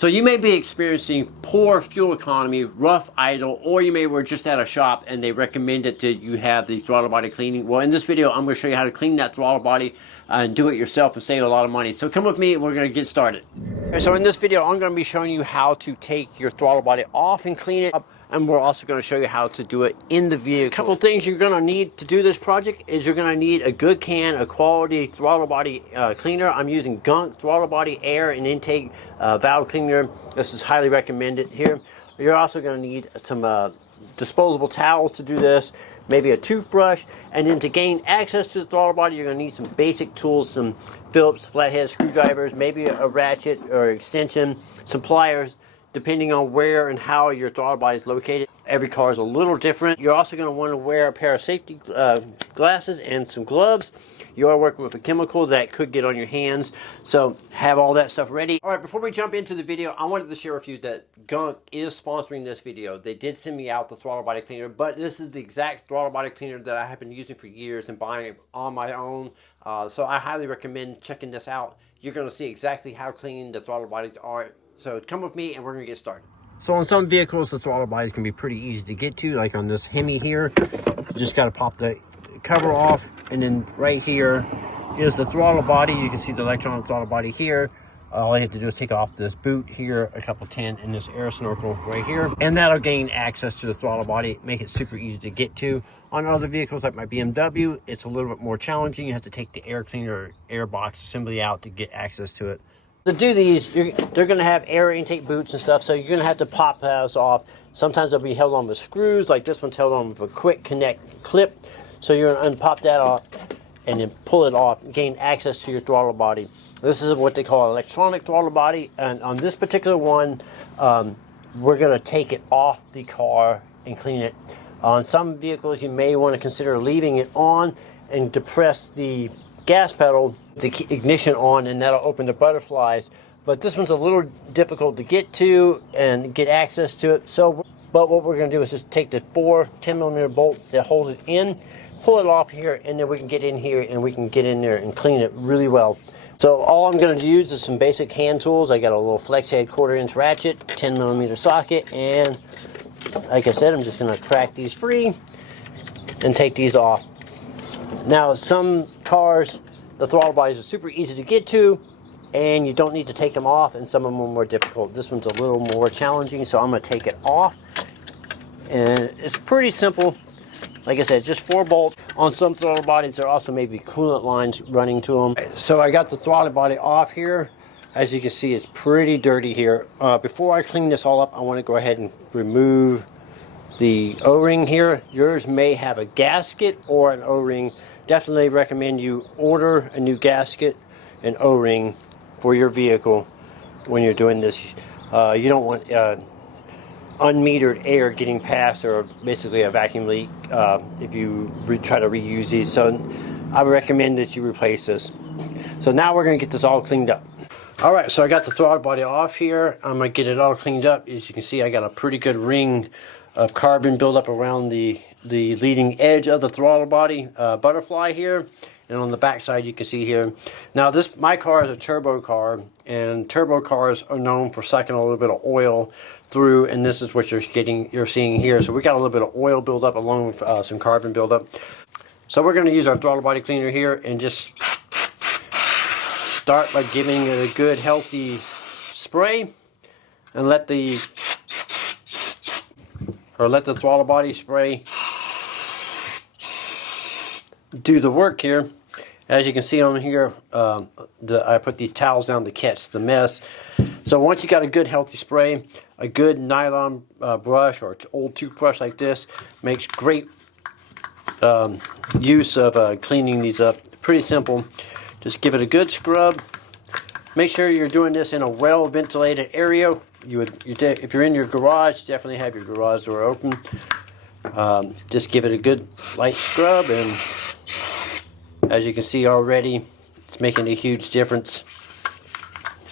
So you may be experiencing poor fuel economy, rough idle, or you may were just at a shop and they recommended that you have the throttle body cleaning. Well, in this video, I'm going to show you how to clean that throttle body and do it yourself and save a lot of money. So come with me and we're going to get started. So in this video, I'm going to be showing you how to take your throttle body off and clean it up. And we're also going to show you how to do it in the vehicle. A couple things you're going to need to do this project is you're going to need a good can of quality throttle body cleaner. I'm using Gunk throttle body air and intake valve cleaner. This is highly recommended here. You're also going to need some disposable towels to do this, maybe a toothbrush, and then to gain access to the throttle body, you're going to need some basic tools, some Phillips flathead screwdrivers, maybe a ratchet or extension, some pliers, depending on where and how your throttle body is located. Every car is a little different. You're also going to want to wear a pair of safety glasses and some gloves. You are working with a chemical that could get on your hands, so have all that stuff ready. All right, before we jump into the video, I wanted to share with you that Gunk is sponsoring this video. They did send me out the throttle body cleaner, but this is the exact throttle body cleaner that I have been using for years and buying it on my own. So I highly recommend checking this out. You're going to see exactly how clean the throttle bodies are. So come with me and we're going to get started. So on some vehicles, the throttle bodies can be pretty easy to get to. Like on this Hemi here, you just got to pop the cover off. And then right here is the throttle body. You can see the electronic throttle body here. All you have to do is take off this boot here, a couple tin, and this air snorkel right here. And that'll gain access to the throttle body, make it super easy to get to. On other vehicles like my BMW, it's a little bit more challenging. You have to take the air cleaner or air box assembly out to get access to it. To do these, they're going to have air intake boots and stuff, so you're going to have to pop those off. Sometimes they'll be held on with screws, like this one's held on with a quick connect clip. So you're going to unpop that off and then pull it off and gain access to your throttle body. This is what they call electronic throttle body, and on this particular one, we're going to take it off the car and clean it. On some vehicles, you may want to consider leaving it on and depress the gas pedal, the ignition on, and that'll open the butterflies. But this one's a little difficult to get to and get access to it. But what we're going to do is just take the 4 10mm bolts that hold it in, pull it off here, and then we can get in here and we can get in there and clean it really well. So all I'm going to use is some basic hand tools. I got a little flex head 1/4" ratchet, 10mm socket, and like I said, I'm just going to crack these free and take these off. Now, some cars, the throttle bodies are super easy to get to, and you don't need to take them off, and some of them are more difficult. This one's a little more challenging, so I'm going to take it off. And it's pretty simple. Like I said, just 4 bolts. On some throttle bodies, there also may be coolant lines running to them. So I got the throttle body off here. As you can see, it's pretty dirty here. Before I clean this all up, I want to go ahead and remove the O-ring here. Yours may have a gasket or an O-ring. Definitely recommend you order a new gasket and O-ring for your vehicle when you're doing this. You don't want unmetered air getting past, or basically a vacuum leak if you try to reuse these. So I would recommend that you replace this. So now we're going to get this all cleaned up. Alright, so I got the throttle body off here. I'm going to get it all cleaned up. As you can see, I got a pretty good ring of carbon buildup around the leading edge of the throttle body butterfly here, and on the back side you can see here. Now my car is a turbo car, and turbo cars are known for sucking a little bit of oil through, and this is what you're seeing here. So we got a little bit of oil buildup along with some carbon buildup. So we're going to use our throttle body cleaner here and just start by giving it a good healthy spray, and let the throttle body spray do the work here. As you can see on here, I put these towels down to catch the mess. So once you got a good healthy spray, a good nylon brush or old toothbrush like this makes great use of cleaning these up. Pretty simple. Just give it a good scrub. Make sure you're doing this in a well ventilated area. If you're in your garage, definitely have your garage door open. Just give it a good light scrub, and as you can see already, it's making a huge difference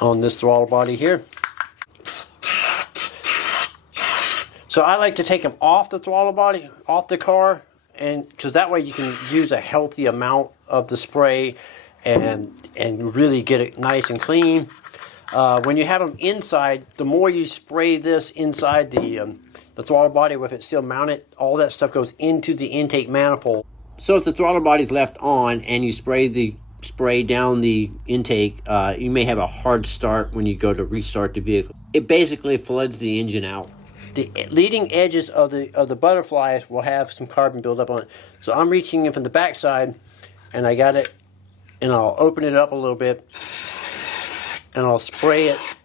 on this throttle body here. So I like to take them off the throttle body, off the car, and because that way you can use a healthy amount of the spray and really get it nice and clean. When you have them inside, the more you spray this inside the throttle body with it still mounted, all that stuff goes into the intake manifold. So if the throttle body is left on and you spray down the intake, you may have a hard start when you go to restart the vehicle. It basically floods the engine out. The leading edges of the butterflies will have some carbon buildup on it. So I'm reaching in from the back side, and I got it, and I'll open it up a little bit, and I'll spray it.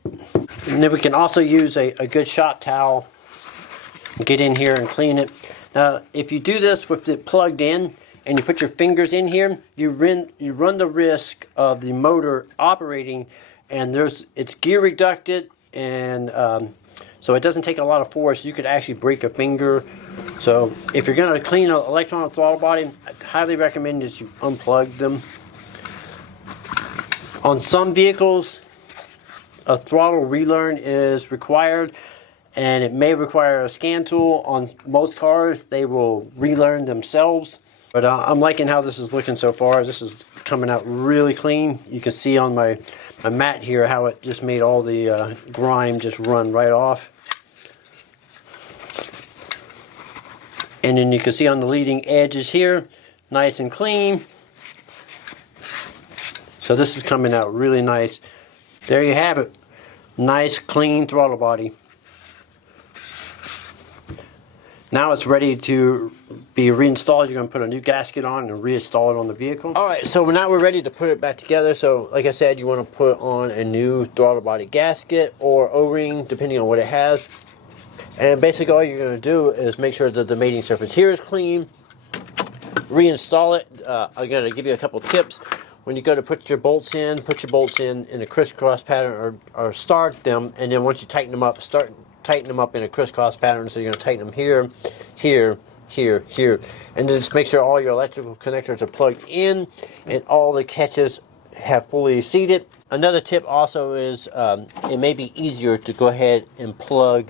And then we can also use a good shop towel, get in here and clean it. Now, if you do this with it plugged in, and you put your fingers in here, you run the risk of the motor operating, and it's gear reducted, and so it doesn't take a lot of force. You could actually break a finger. So if you're going to clean an electronic throttle body, I highly recommend that you unplug them. On some vehicles, a throttle relearn is required, and it may require a scan tool. On most cars, they will relearn themselves. But I'm liking how this is looking so far. This is coming out really clean. You can see on my mat here how it just made all the grime just run right off. And then you can see on the leading edges here, nice and clean. So this is coming out really nice. There you have it. Nice, clean throttle body. Now it's ready to be reinstalled. You're going to put a new gasket on and reinstall it on the vehicle. Alright, so now we're ready to put it back together. So like I said, you want to put on a new throttle body gasket or O-ring, depending on what it has. And basically all you're going to do is make sure that the mating surface here is clean. Reinstall it. I'm going to give you a couple tips. When you go to put your bolts in a crisscross pattern or start them, and then once you tighten them up, tighten them up in a crisscross pattern. So you're going to tighten them here, here, here, here, and then just make sure all your electrical connectors are plugged in and all the catches have fully seated. Another tip also is it may be easier to go ahead and plug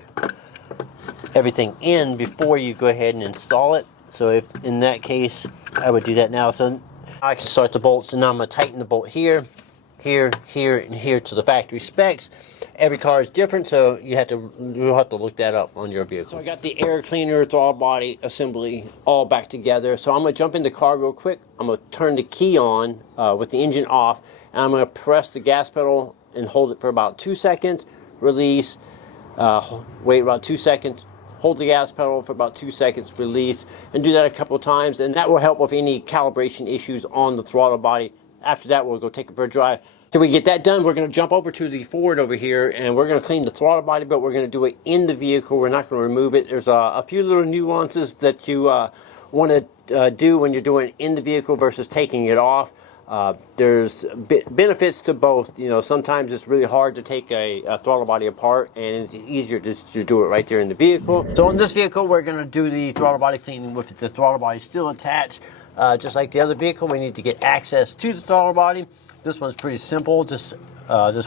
everything in before you go ahead and install it. So if in that case, I would do that now. So I can start the bolts, and now I'm going to tighten the bolt here, here, here, and here to the factory specs. Every car is different, so you'll have to look that up on your vehicle. So I got the air cleaner, throttle body assembly all back together. So I'm going to jump in the car real quick. I'm going to turn the key on with the engine off, and I'm going to press the gas pedal and hold it for about 2 seconds. Release. Wait about 2 seconds. Hold the gas pedal for about 2 seconds. Release, and do that a couple of times, and that will help with any calibration issues on the throttle body. After that, we'll go take it for a drive. Till we get that done, we're going to jump over to the Ford over here, and we're going to clean the throttle body, but we're going to do it in the vehicle. We're not going to remove it. There's a few little nuances that you want to do when you're doing it in the vehicle versus taking it off. There's benefits to both. You know, sometimes it's really hard to take a throttle body apart, and it's easier just to do it right there in the vehicle. So in this vehicle, we're going to do the throttle body cleaning with the throttle body still attached. Just like the other vehicle, we need to get access to the throttle body. This one's pretty simple, just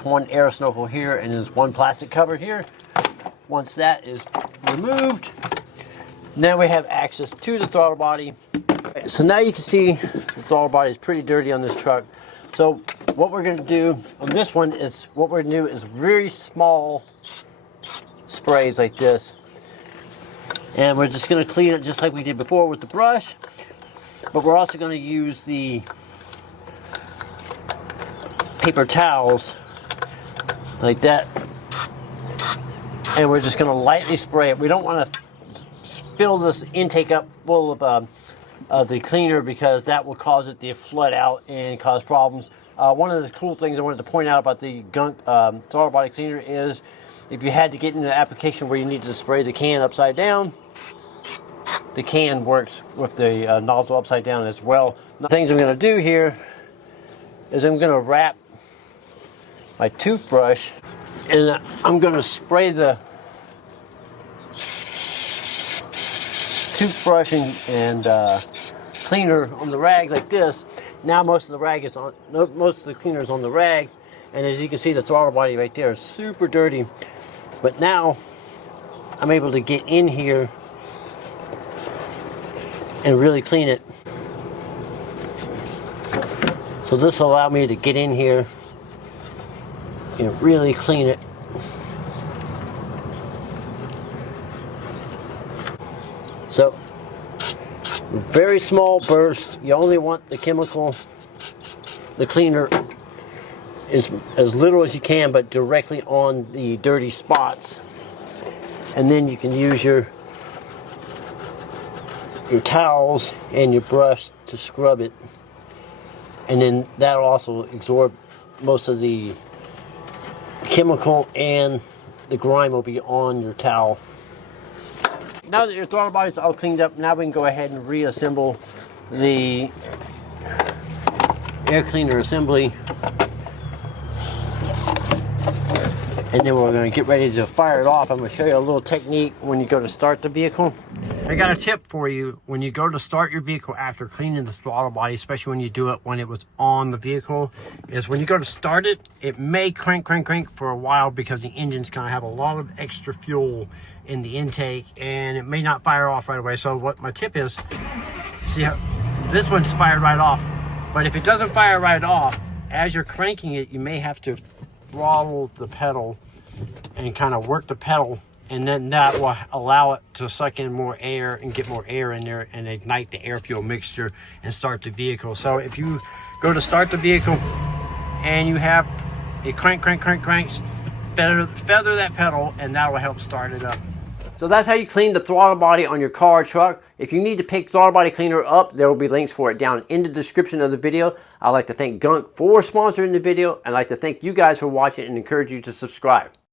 one air snorkel here, and there's one plastic cover here. Once that is removed, now we have access to the throttle body. So now you can see the throttle body is pretty dirty on this truck. So what we're going to do on this one is, very small sprays like this. And we're just going to clean it just like we did before with the brush. But we're also going to use the paper towels like that, and we're just going to lightly spray it. We don't want to fill this intake up full of the cleaner, because that will cause it to flood out and cause problems. One of the cool things I wanted to point out about the Gunk throttle body cleaner is if you had to get into an application where you need to spray the can upside down, the can works with the nozzle upside down as well. The things I'm going to do here is I'm going to wrap my toothbrush, and I'm going to spray the toothbrush and cleaner on the rag like this. Now most of the cleaner is on the rag, and as you can see, the throttle body right there is super dirty. But now I'm able to get in here and really clean it. So this will allow me to get in here and really clean it. So, very small bursts. You only want the chemical, the cleaner, is as little as you can, but directly on the dirty spots. And then you can use your towels and your brush to scrub it. And then that'll also absorb most of the chemical, and the grime will be on your towel. Now that your throttle body is all cleaned up, now we can go ahead and reassemble the air cleaner assembly. And then we're going to get ready to fire it off. I'm going to show you a little technique when you go to start the vehicle. I got a tip for you. When you go to start your vehicle after cleaning the throttle body, especially when you do it when it was on the vehicle, is when you go to start it, it may crank for a while because the engine's going to have a lot of extra fuel in the intake, and it may not fire off right away. So what my tip is, see how this one's fired right off. But if it doesn't fire right off, as you're cranking it, you may have to throttle the pedal and kind of work the pedal, and then that will allow it to suck in more air and get more air in there and ignite the air fuel mixture and start the vehicle. So if you go to start the vehicle and you have it cranks, feather that pedal, and that will help start it up. So that's how you clean the throttle body on your car or truck. If you need to pick throttle body cleaner up, there will be links for it down in the description of the video. I'd like to thank Gunk for sponsoring the video. I'd like to thank you guys for watching and encourage you to subscribe.